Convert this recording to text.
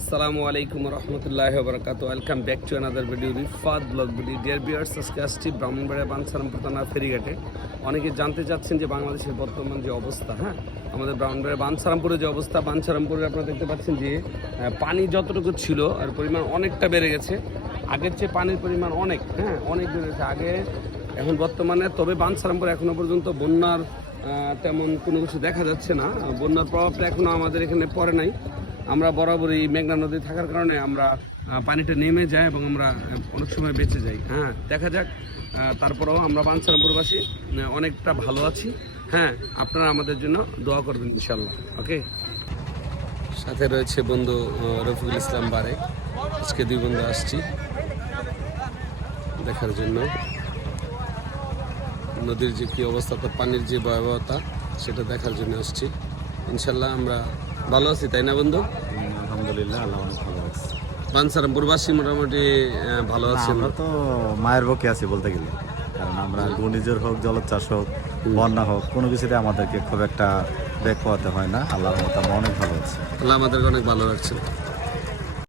আসসালামু আলাইকুম রহমতুল্লাহি ওয়া বারাকাতুহু। Welcome back to another video, Rifat blog video. Dear viewers, আজকে আসছি ব্রাহ্মণবাড়িয়া বাঞ্ছারামপুর থানার ফেরিঘাটে। অনেকে জানতে চাচ্ছেন যে বাংলাদেশের বর্তমান যে অবস্থা, আমাদের ব্রাহ্মণবাড়িয়া বাঞ্ছারামপুরের যে অবস্থা, বাঞ্ছারামপুরে আপনারা দেখতে পাচ্ছেন যে পানি যতটুকু ছিল আর পরিমাণ অনেকটা বেড়ে গেছে। আগের চেয়ে পানির পরিমাণ অনেক বেড়ে গেছে আগে এখন বর্তমানে। তবে বাঞ্ছারামপুর এখনও পর্যন্ত বন্যার তেমন কোনো কিছু দেখা যাচ্ছে না। বন্যার প্রভাবটা এখনও আমাদের এখানে পড়ে নাই। আমরা বরাবরই মেঘনা নদী থাকার কারণে আমরা পানিটা নেমে যায় এবং আমরা অনেক সময় বেঁচে যাই। দেখা যাক। তারপরেও আমরা বাঞ্ছারামপুরবাসী অনেকটা ভালো আছি। আপনারা আমাদের জন্য দোয়া করবেন ইনশাল্লাহ। ওকে, সাথে রয়েছে বন্ধু রফিকুল ইসলাম বারে। আজকে দুই বন্ধু আসছি দেখার জন্য নদীর যে কী অবস্থা, তো পানির যে ভয়াবহতা সেটা দেখার জন্য আসছি। ইনশাল্লাহ আমরা ভালো আছি, তাই না বন্ধু? আলহামদুলিল্লাহ, আল্লাহ অনেক ভালো আছে। বাঞ্ছারামপুরবাসী মোটামুটি ভালো আছে। আমরা তো মায়ের পক্ষে আছি বলতে গেলে, কারণ আমরা ঘূর্ণিঝড় হোক, জলোচ্ছ্বাস হোক, বন্যা হোক, কোনো কিছুতে আমাদেরকে খুব একটা ব্যাক পাওয়াতে হয় না। আল্লাহর মতো আমরা অনেক ভালো আছি। আল্লাহ আমাদেরকে অনেক ভালো রাখছে।